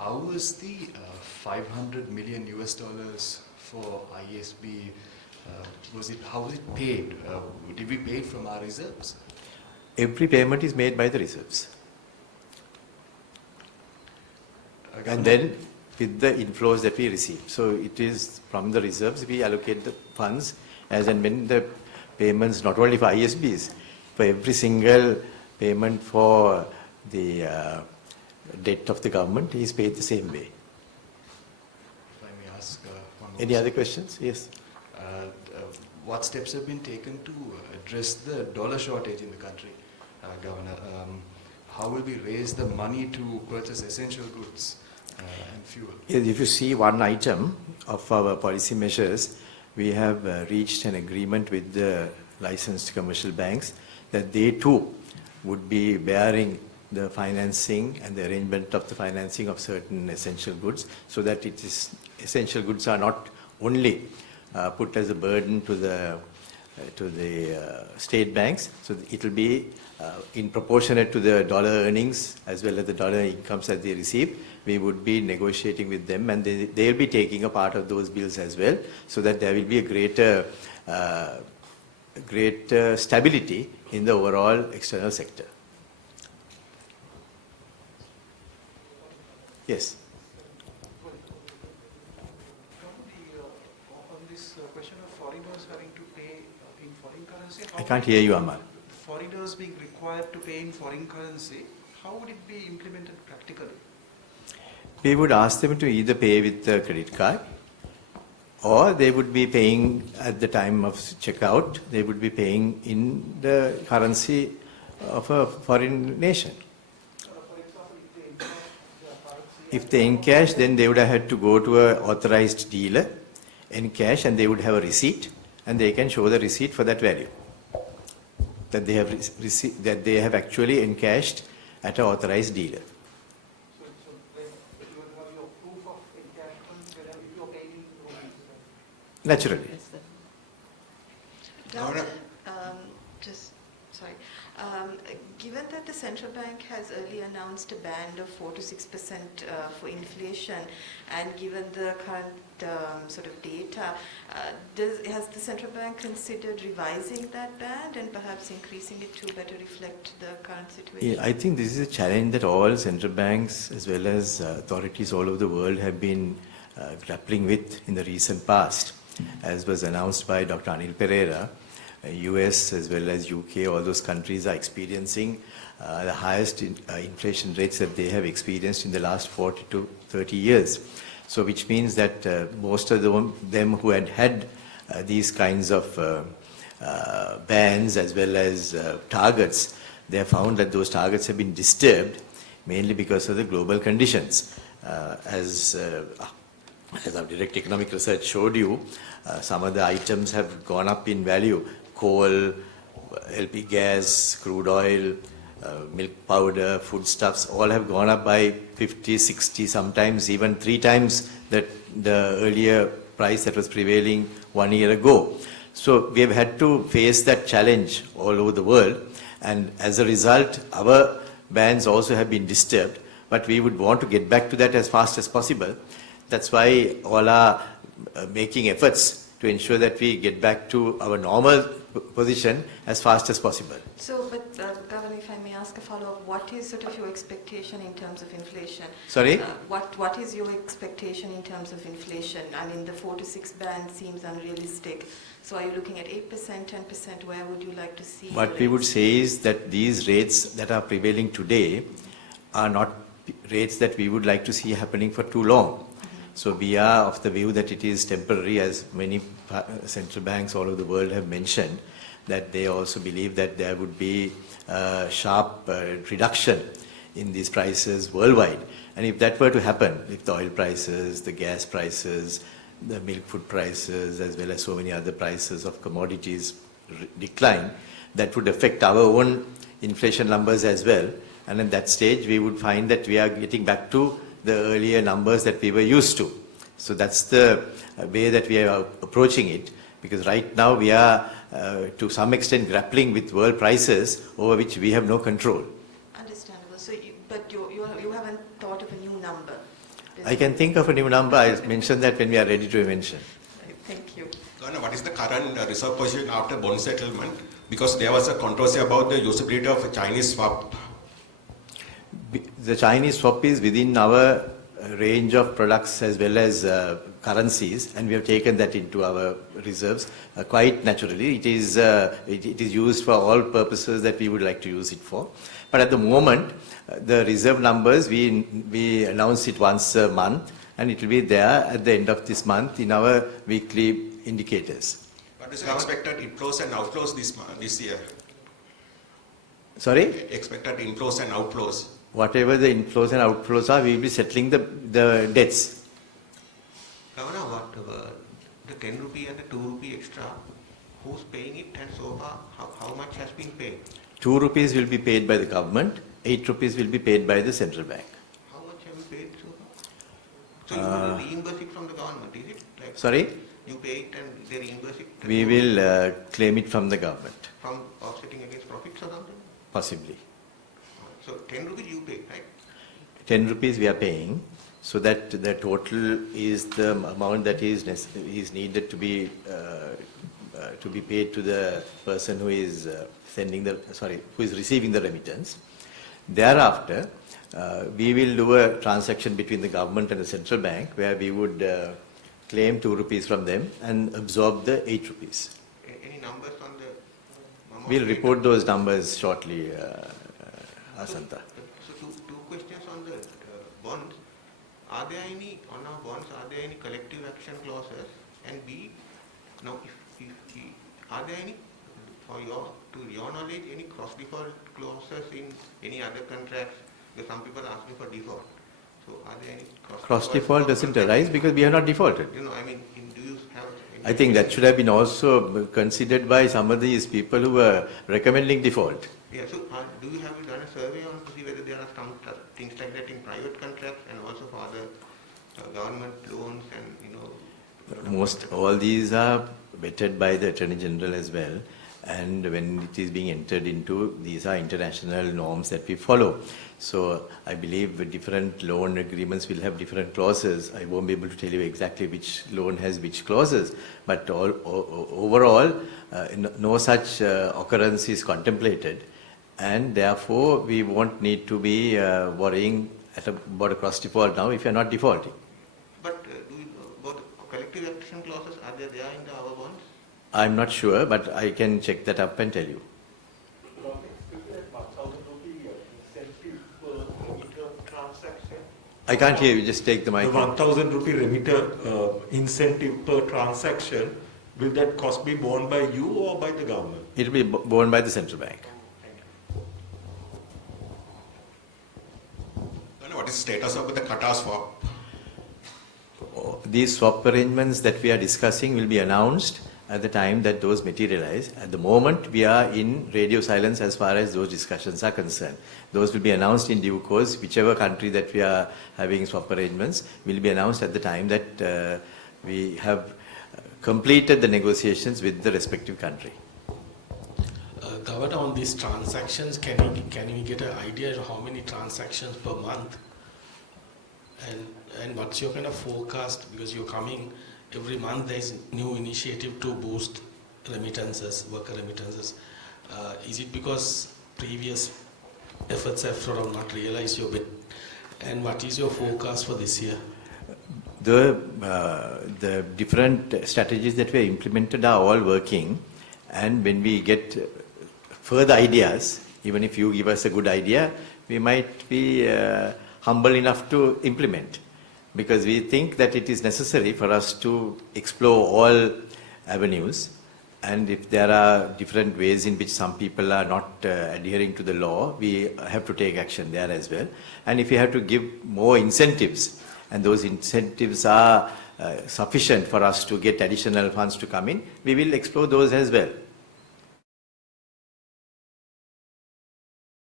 how is the 500 million US dollars for ISB? How was it paid? Did we pay it from our reserves? Every payment is made by the reserves. And then with the inflows that we receive. So it is from the reserves we allocate the funds as and when the payments, not only for ISBs, for every single payment for the debt of the government is paid the same way. If I may ask one more Any other questions? Yes. What steps have been taken to address the dollar shortage in the country, Governor? How will we raise the money to purchase essential goods and fuel? If you see one item of our policy measures, we have reached an agreement with the licensed commercial banks that they too would be bearing the financing and the arrangement of the financing of certain essential goods, so that it is essential goods are not only put as a burden to the state banks. So it will be in proportionate to the dollar earnings as well as the dollar incomes that they receive. We would be negotiating with them, and they'll be taking a part of those bills as well, so that there will be a greater stability in the overall external sector. Yes. On this question of foreigners having to pay in foreign currency, I can't hear you, Amar. Foreigners being required to pay in foreign currency, how would it be implemented practically? We would ask them to either pay with the credit card, or they would be paying at the time of checkout, they would be paying in the currency of a foreign nation. If they encash, then they would have had to go to an authorized dealer, encash, and they would have a receipt, and they can show the receipt for that value that they have that they have actually encashed at an authorized dealer. So then you will have your proof of encashment if you're paying in rupees. Naturally. Governor, given that the central bank has earlier announced a band of 4 to 6% for inflation, and given the current sort of data, has the central bank considered revising that band and perhaps increasing it to better reflect the current situation? Yeah, I think this is a challenge that all central banks as well as authorities all over the world have been grappling with in the recent past. As was announced by Dr. Anil Pereira, US as well as UK, all those countries are experiencing the highest inflation rates that they have experienced in the last 40 to 30 years. So which means that most of them who had these kinds of bans as well as targets, they have found that those targets have been disturbed mainly because of the global conditions. As our direct economic research showed you, some of the items have gone up in value. Coal, LP gas, crude oil, milk powder, foodstuffs, all have gone up by 50, 60, sometimes even 3 times the earlier price that was prevailing 1 year ago. So we have had to face that challenge all over the world, and as a result, our bans also have been disturbed, but we would want to get back to that as fast as possible. That's why all are making efforts to ensure that we get back to our normal position as fast as possible. So, but Governor, if I may ask a follow-up, what is sort of your expectation in terms of inflation? Sorry? What is your expectation in terms of inflation? I mean, the 4 to 6 band seems unrealistic. So are you looking at 8%, 10%? Where would you like to see? What we would say is that these rates that are prevailing today are not rates that we would like to see happening for too long. So we are of the view that it is temporary, as many central banks all over the world have mentioned, that they also believe that there would be a sharp reduction in these prices worldwide. And if that were to happen, if the oil prices, the gas prices, the milk food prices, as well as so many other prices of commodities decline, that would affect our own inflation numbers as well. And at that stage, we would find that we are getting back to the earlier numbers that we were used to. So that's the way that we are approaching it, because right now we are to some extent grappling with world prices over which we have no control. Understandable. So, but you haven't thought of a new number? I can think of a new number. I'll mention that when we are ready to mention. Right, thank you. Governor, what is the current reserve position after bond settlement? Because there was a controversy about the usability of a Chinese swap. The Chinese swap is within our range of products as well as currencies, and we have taken that into our reserves quite naturally. It is used for all purposes that we would like to use it for. But at the moment, the reserve numbers, we announce it once a month, and it will be there at the end of this month in our weekly indicators. What is the expected inflows and outflows this year? Sorry? Expected inflows and outflows. Whatever the inflows and outflows are, we will be settling the debts. Governor, what the 10 rupee and the 2 rupee extra, who's paying it, and so far how much has been paid? 2 rupees will be paid by the government, 8 rupees will be paid by the central bank. How much have you paid so far? So you will reimburse it from the government, is it? Like Sorry? you pay it and they reimburse it? We will claim it from the government, From offsetting against profits or something? possibly. So 10 rupees you pay, right? 10 rupees we are paying, so that the total is the amount that is needed to be paid to the person who is who is receiving the remittance. Thereafter, we will do a transaction between the government and the central bank where we would claim 2 rupees from them and absorb the 8 rupees. Any numbers on the amount We'll paid? report those numbers shortly, Asanta. So two questions on the bonds. Are there any, on our bonds, are there any collective action clauses? And B, now are there any, to your knowledge, any cross-default clauses in any other contracts? Because some people are asking for default. So are there any Cross-default doesn't arise because we have not defaulted. You know, I mean, do you have... I think that should have been also considered by some of these people who were recommending default. Yeah, so do you have done a survey on to see whether there are some things like that in private contracts and also for other government loans and, you know... Most all these are vetted by the Attorney General as well, and when it is being entered into, these are international norms that we follow. So I believe the different loan agreements will have different clauses. I won't be able to tell you exactly which loan has which clauses, but overall, no such occurrence is contemplated, and therefore we won't need to be worrying about a cross default now if you are not defaulting. But do you know about the collective action clauses, are they there in our bonds? I'm not sure, but I can check that up and tell you. I can't hear you, just take the mic. The 1,000 rupee remitter incentive per transaction, will that cost be borne by you or by the government? It will be borne by the central bank. What is the status of the Qatar swap? These swap arrangements that we are discussing will be announced at the time that those materialize. At the moment, we are in radio silence as far as those discussions are concerned. Those will be announced in due course. Whichever country that we are having swap arrangements will be announced at the time that we have completed the negotiations with the respective country. Governor, on these transactions, can we get an idea of how many transactions per month? And what's your kind of forecast? Because you're coming every month, there's new initiative to boost remittances, worker remittances. Is it because previous efforts have sort of not realized your bit? And what is your forecast for this year? The different strategies that we have implemented are all working, and when we get further ideas, even if you give us a good idea, we might be humble enough to implement, because we think that it is necessary for us to explore all avenues, and if there are different ways in which some people are not adhering to the law, we have to take action there as well. And if we have to give more incentives, and those incentives are sufficient for us to get additional funds to come in, we will explore those as well.